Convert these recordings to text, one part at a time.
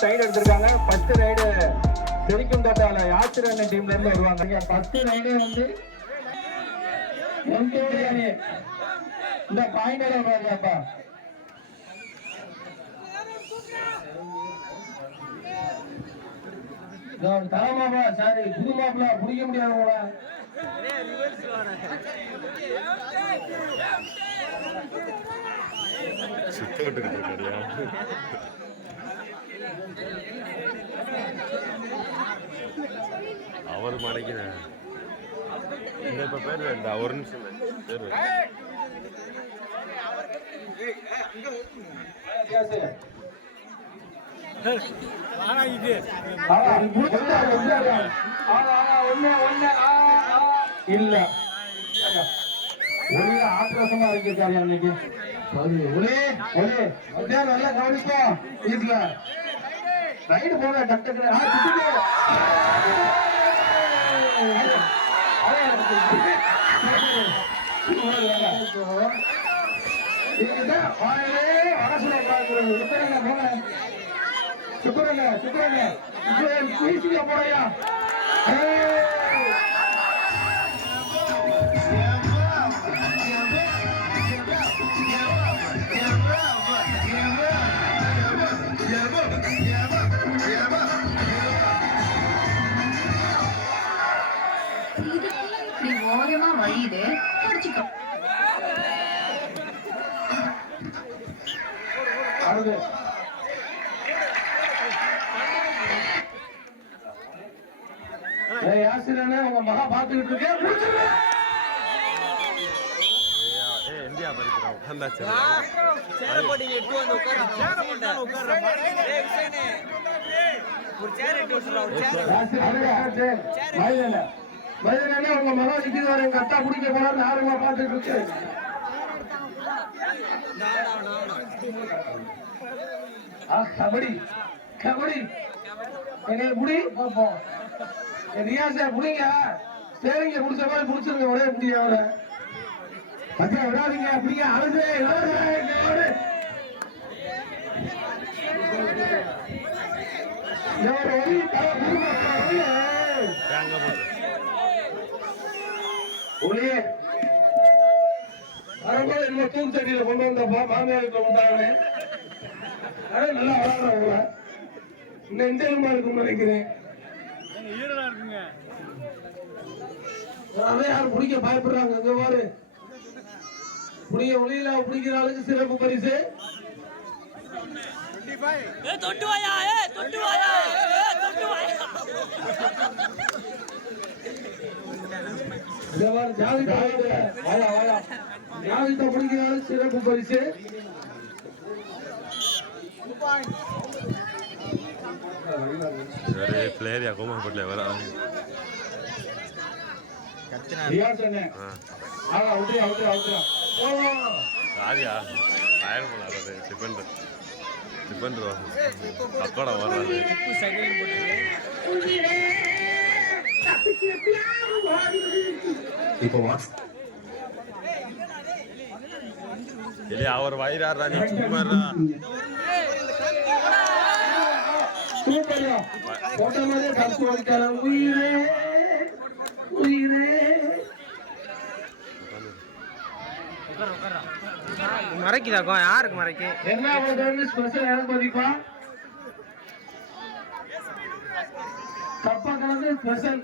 Side எடுத்திருக்காங்க. பத்து ride தெரிக்கும் தோட்டால யாத்திரை அண்ணன் டீம்ல இருந்து வருவாங்க. பத்து ரைடு வந்து இந்த பாயிண்ட் பாருங்கப்பா தரமாப்பா சாரி புது மாப்பிள பிடிக்க முடியாது சுத்த விட்டுக்கிட்டு அவர் மடைக்கிறேன் இந்த இப்ப பேர் வேண்டாம் ஒரு நிமிஷம் பேர் வேண்டாம். இல்ல. ஒரே ஆக்ரோஷமா இருக்காரு அன்னைக்கு. ஒரே ஒரே. நல்லா கவனிப்போம் வீட்டுல. ரைடு போக டக்கு ஆ சுத்திட்டு சுப்பரங்க சுப்பரங்க போறையா ஏய், உங்க மகா பாத்துக்கிட்டு இருக்கேன் ஏய், உங்க மகா எங்க அத்தா குடிக்க போறாரு ஆர்வமா பாத்துட்டு இருக்கு. கபடி. கபடி. என்னைய முடி பார்ப்போம் ரியாச முடிங்க சரிங்க முடிச்ச மாதிரி முடிச்சிருங்க ஒரே முடிய அவரை. மத்திய விடாதீங்க அப்படிங்க அழுது ஒளியே வரும்போது என்ன தூள் சட்டியில கொண்டு வந்தப்பா மாமியார் வீட்டுல விட்டாங்கன்னு நல்லா வளர்றாங்க இந்த இருக்கும்னு நினைக்கிறேன். அதான் யாரும் பிடிக்க பயப்படுறாங்க? இங்க பாரு. புடிய ஒளியில பிடிக்கிற ஆளுக்கு சிறப்பு பரிசு. ஏ தொட்டு வாயா ஏ தொட்டு வாயா ஏ தொட்டு வாயா. இந்த மாதிரி ஜாதி வாயா ஆளுக்கு சிறப்பு பரிசு வேற பிளேயர் கோமா போட்டல வர ரியாஸ் அண்ணே ஆ ஓ ராஜா ஃபயர் டிபெண்டர் டிபெண்டர் இப்போ வா இல்லையா அவர் வயிறாடுறா நீ சும்மாறா சூப்பர்யா போட்ட மாதிரி கப்பு வைக்கிற உயிரே உயிரே. மறைக்குதாக்கோ? யாருக்கு மறைக்கு? என்ன கலந்து ஸ்பெஷல்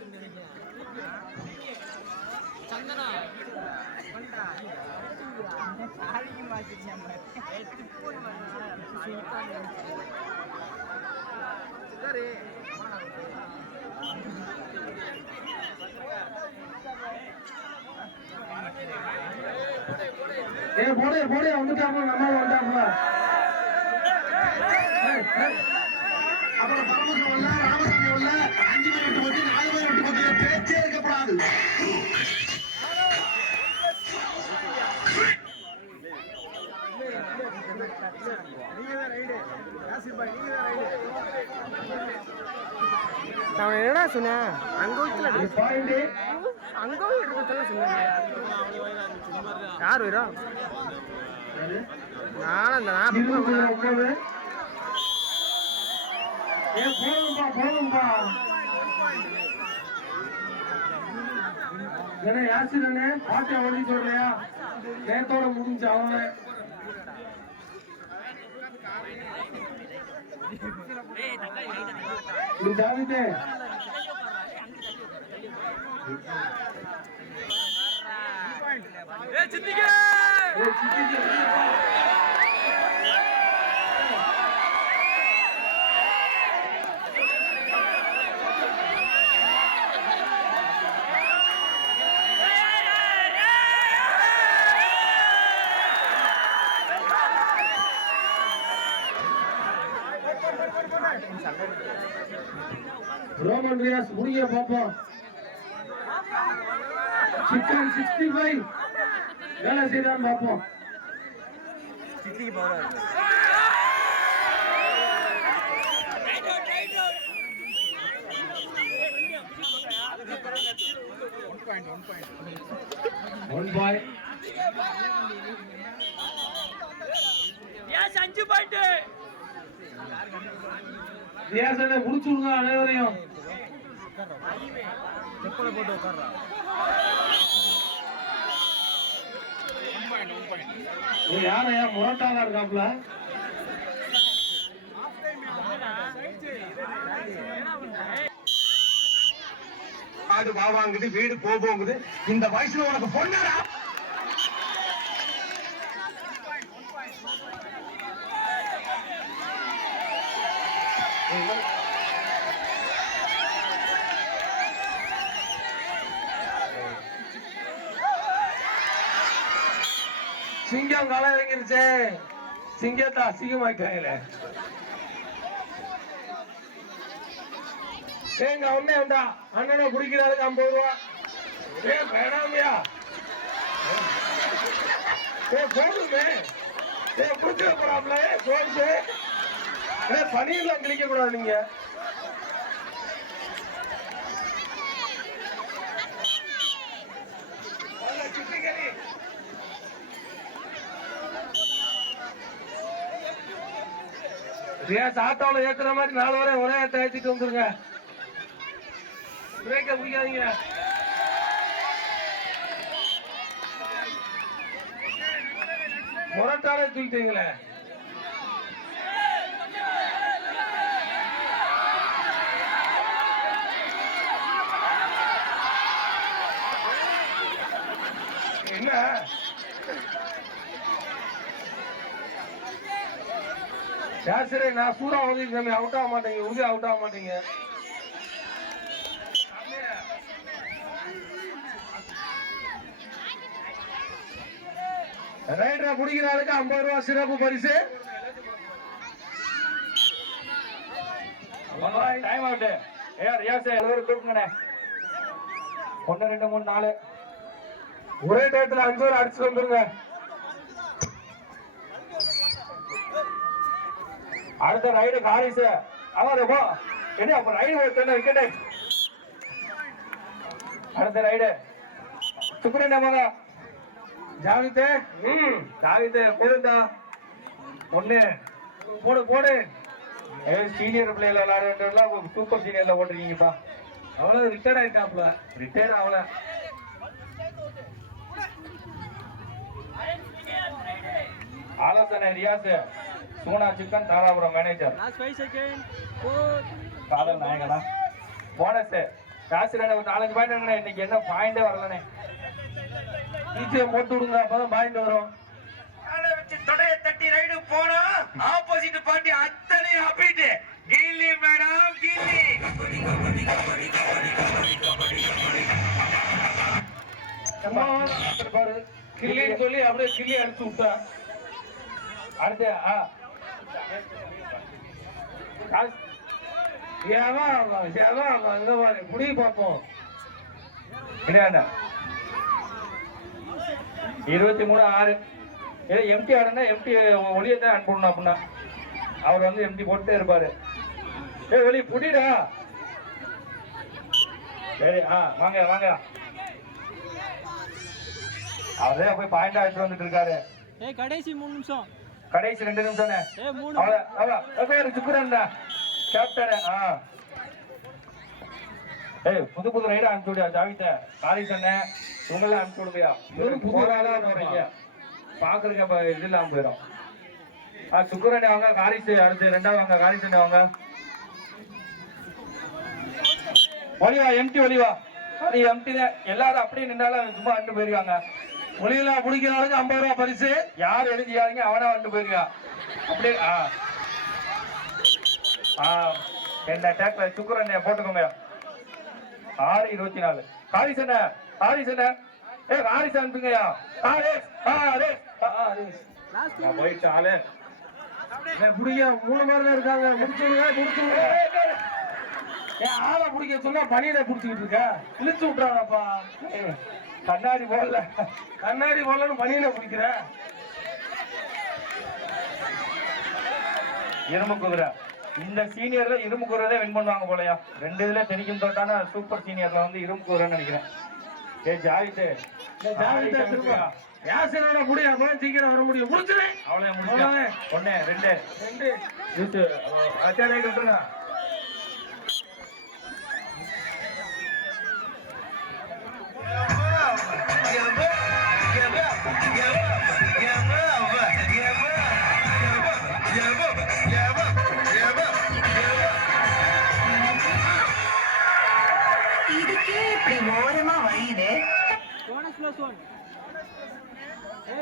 ஏ போடு போடு வந்துட்டாப்ல நம்ம வந்துட்டாப்ல அப்புறம் பரமசம் இல்ல ராமசாமி இல்ல அஞ்சு பேர் விட்டு போச்சு நாலு பேர் விட்டு போச்சு நான் என்னடா சொன்னேன்? அங்க வீட்டுல பாயிண்ட் அங்க இருக்கிறதெல்லாம் சொன்னேன். யார் வரா நான் அந்த இருபது நாற்பது உட்காந்து பாட்டு அவனி சொல்றியா? நேத்தோட முடிஞ்சு அவன். இப்படி ஜாவிதே ஏ சித்திக்க! ஏ சித்திக்கு. வெளிய போ. ரோமன் ரியாஸ் முடிய பார்ப்போம் சிக்கன் சிக்ஸ்டி ஃபைவ் வேலை செய்தான் பார்ப்போம். ஒன் பாய் அஞ்சு பாயிண்ட். முடிச்சுடுங்க அனைவரையும். ஏய், யாரையா முரட்டாளா இருக்காப்ல காடு வாவாங்குது வீடு போகுங்குது இந்த வயசுல உனக்கு பொண்ணடா? களை இறங்கிருச்சே சிங்கத்தா அசிங்கமாயிட்டாங்களே ஏங்க ஒண்ணே உண்டா அண்ணனை குடிக்கிறாருக்கு ஐம்பது ரூபா. ஏ வேணாமியா ஏ போதுமே ஏ குடிச்சிட போறாப்ல. ஏ போடுச்சு. ஏ பனியெல்லாம் கிழிக்க கூடாது நீங்க நல்ல சித்திகரி ஏன் சாத்தாவில் ஏத்துற மாதிரி நாலு வரை ஒரே தயாரிச்சுட்டு வந்துருங்க? பிரேக்க பிடிக்காதீங்க முரட்டாலே தூக்கிட்டீங்களே. என்ன? சரி நான் சூடா வந்து அவுட் ஆக மாட்டேங்க. உறுதி அவுட் ஆக மாட்டேங்க. ரைடரை முடிக்கிற ஆளுக்கு ஐம்பது ரூபா சிறப்பு பரிசு. டைம் அவுட் ஏ ரியாஸ் எல்லாரும் தூக்குங்கண்ணே ஒன்னு ரெண்டு மூணு நாலு. ஒரே டயத்துல அஞ்சு பேர் அடிச்சு வந்துருங்க அடுத்த ரைடு காரிஸ் அவர் போ. என்ன அப்ப ரைடு ஒருத்தன விக்கெட் அடுத்த ரைடு சுப்பிரண்ய மகா? ஜாவித்தே ம். ஜாவித்தே போடுண்டா ஒண்ணு. போடு போடு. ஏ சீனியர் பிள்ளைல விளையாடுறதுலாம் சூப்பர் சீனியர்ல ஓட்டுறீங்கப்பா அவ்வளவு ரிட்டையர்ட் ஆயிட்டாப்ல ரிட்டையர்ட் ஆகல. ஆலோசனை ரியாஸ் சோனா சிக்கன் தாராபுரம் மேனேஜர் காதல் நாயகனா? போனஸ் காசுல ஒரு நாலஞ்சு பாயிண்ட் இன்னைக்கு என்ன பாயிண்டே வரலனே டீச்சர் போட்டு விடுங்க அப்பதான் பாயிண்ட் வரும். வச்சு தொடைய தட்டி ரைடு போனா ஆப்போசிட் பார்ட்டி அத்தனை அப்பிட்டு. கில்லி மேடம் கில்லி. கில்லின்னு சொல்லி அப்படியே கில்லி அடிச்சு விட்டா. அடுத்து ஆ. எவன் அவன் எவன் அவன் பாரு பார்ப்போம். கிடையாது இருபத்தி மூணு ஆறு. ஏதோ எம்டி ஆடுனா எம்டி ஒளியை தான் அனுப்பணும் அப்படின்னா. அவர் வந்து எம்டி போட்டுட்டே இருப்பாரு. ஏ ஒளி புடிடா. சரி ஆ வாங்க வாங்க. அவரே போய் பாயிண்ட் ஆகிட்டு வந்துட்டு இருக்காரு. ஏய் கடைசி மூணு நிமிஷம். கடைசி ரெண்டு நிமிஷம் அவ்வளோ சுக்குரன்டா கேப்டன் ஆ. ஏய் புது புது ரைடர் அனுப்பிச்சு விடியா ஜாவித்த காளி சொன்னேன். இவங்கெல்லாம் அனுப்பிச்சு விடுவியா புது போராளா போறீங்க பாக்குறதுக்கு அப்ப இது இல்லாம போயிடும். ஆ சுக்குரன் அவங்க காரிசு அடுத்து ரெண்டாவது அவங்க காரிசு அவங்க ஒளிவா எம்டி ஒளிவா அது எம்டி தான். எல்லாரும் அப்படியே நின்றாலும் சும்மா அண்டு போயிருக்காங்க ஒளியில பிடிக்கிறவனுக்கு ஐம்பது ரூபா பரிசு. யார் எழுதியாதீங்க அவனா வந்து போயிருக்கான் அப்படியே ஆ. ஆ என்ன டேக்ல சுக்குரன் போட்டுக்கோங்க. ஆறு இருபத்தி நாலு. ஹாரிஸ் என்ன? ஹாரிஸ் என்ன? ஏ ஹாரிஸ் அனுப்புங்கய்யா ஹாரிஸ் ஹாரிஸ். ஹாரிஸ். நான் போயிட்டு ஆளு. ஏய், பிடிக்க மூணு பேர் தான் இருக்காங்க. முடிச்சு விடுங்க விடுங்க ஏன் ஆளை பிடிக்க சொன்னா பனியில பிடிச்சிக்கிட்டு இருக்க? இழுத்து விட்டுறானப்பா கண்ணாடி போடல. கண்ணாடி போடலன்னு பனியில பிடிக்கிற? இரும்பு குதிரை. இந்த சீனியர்ல இரும்பு குதிரை தான் வின் பண்ணுவாங்க போலயா. ரெண்டு இதுல தெரிக்கும் தோட்டான சூப்பர் சீனியர்ல வந்து இரும்பு குதிரைன்னு நினைக்கிறேன். ஏ திரும்ப. யாசனோட முடியும் அப்பதான் சீக்கிரம் வர முடியும். முடிச்சுரு அவளே முடிச்சு ஒண்ணு ரெண்டு. ரெண்டு. ஜூஸ் அச்சாலே பிளஸ் ஒன்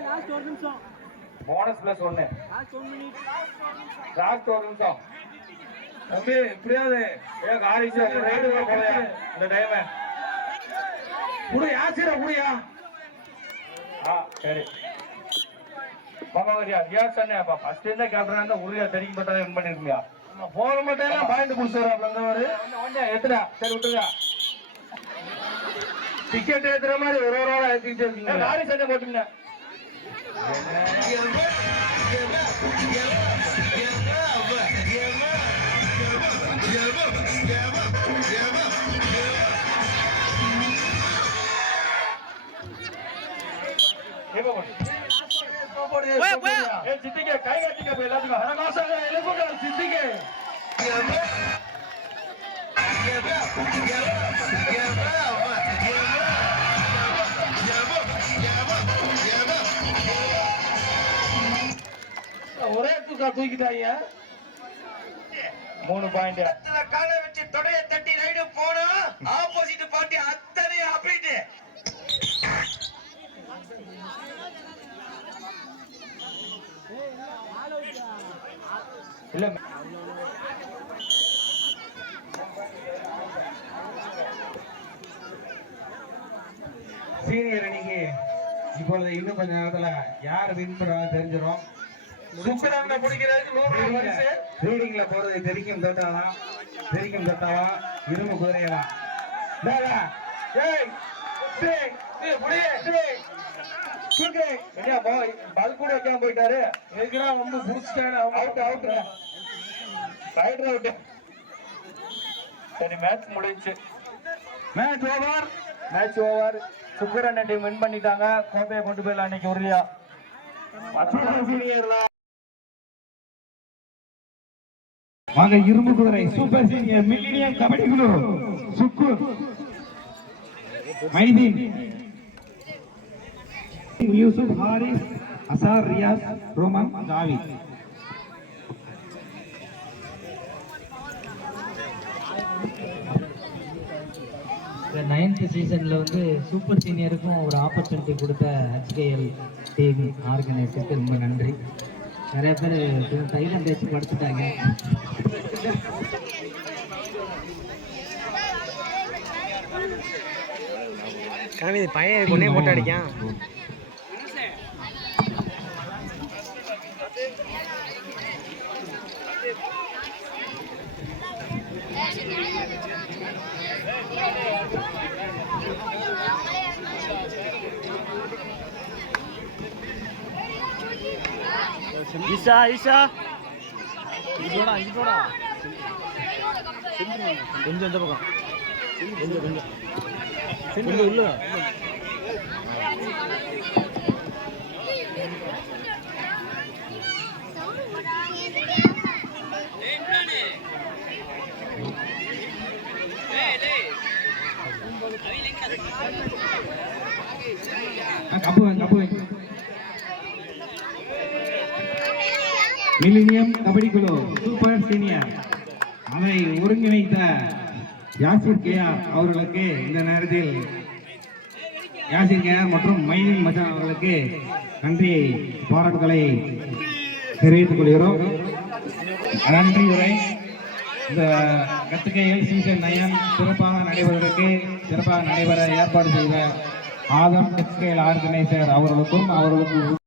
லாஸ்ட் ஒரு நிமிஷம். போனஸ் பிளஸ் ஒண்ணு லாஸ்ட் ஒன் மினிட் லாஸ்ட் ஒரு நிமிஷம். தம்பி இப்படியாவது ஏ காரிச்சு ரைடு போலையா இந்த டைம் புடி யாசிர புடியா ஆ சரி. பாப்பா வரியா ரியாஸ் அண்ணே அப்பா. ஃபர்ஸ்ட் இருந்தே கேப்டன் இருந்தா உறுதியா தெரியும் பட்டா வின் பண்ணிருக்கீங்க போற மட்டும் பாயிண்ட் மாதிரி. ஒண்ணே எத்தனை சரி விட்டுருங்க டிக்கெட் ஏத்துற மாதிரி ஒரு ஒரு ஆளா ஏத்திக்கிட்டே இருக்கீங்க சண்டை போட்டுங்க. சித்திக்கு கை கட்டிக்க போய் எல்லாத்துக்கும் சித்திக்கு. ஒரே தூக்கா தூக்கிட்டாங்க மூணு பாயிண்ட் காலை வச்சு தொடைய தட்டி ரைடு போனா ஆப்போசிட் பார்ட்டி அத்தனை அப்டேட் இல்ல. சீனியர் அணிக்கு இப்பொழுது இன்னும் கொஞ்ச நேரத்துல யார் வின் பண்ணுவாங்க தெரிஞ்சிடும். சுக்கரன்ல பிடிக்கிறதுக்கு நூறு ரீடிங்ல போறது தெரிக்கும் தொட்டாலாம் தெரிக்கும் தொட்டாவா? இரும்பு குதிரையலாம் டேடா, டேய், டேய், டேய், புடியே, டேய், தூக்கு. என்ன பல் கூட வைக்காம போயிட்டாரு. எதுக்குடா வந்து புடிச்சிட்டானே அவுட் அவுட் ரைடர் அவுட் சரி மேட்ச் முடிஞ்சுச்சு match over match over Sukkaran team win பண்ணிட்டாங்க. கோப்பையை கொண்டு போயிடலாம் இன்னைக்கு உறுதியா. சீனியர்ல வாங்க இரும்பு குதிரை சூப்பர் சீனியர் மில்லினியம் கபடி குழு Sukku. Maideen. Yusuf Haris Azhar Riyaz Roman Javi. இந்த நைன்த் சீசனில் வந்து சூப்பர் சீனியருக்கும் ஒரு ஆப்பர்ச்சுனிட்டி கொடுத்த ஹெச்கேஎல் டீம் ஆர்கனைசருக்கு ரொம்ப நன்றி. நிறைய பேர் தைலம் பேச்சு படுத்துட்டாங்க. சாமி இது பையன் கொண்டே போட்டு அடிக்கான். ஈஷா ஈஷா இதோட இதோட கொஞ்சம் இந்த பக்கம் கொஞ்சம் கொஞ்சம் கொஞ்சம் உள்ள கப்பு வாங்க, கப்பு வாங்க. மில்லினியம் கபடி குழு சூப்பர் சீனியர் அதை ஒருங்கிணைத்த யாசிர் கேஆர் அவர்களுக்கு இந்த நேரத்தில் யாசிர் கேஆர் மற்றும் மைனின் மச்சான் அவர்களுக்கு நன்றி பாராட்டுகளை தெரிவித்துக் கொள்கிறோம். நன்றி உரை. இந்த கத்துக்கையில் சீசன் நயன் சிறப்பாக நடைபெறுவதற்கு சிறப்பாக நடைபெற ஏற்பாடு செய்த ஆதம் கத்துக்கையில் ஆர்கனைசர் அவர்களுக்கும் அவர்களுக்கு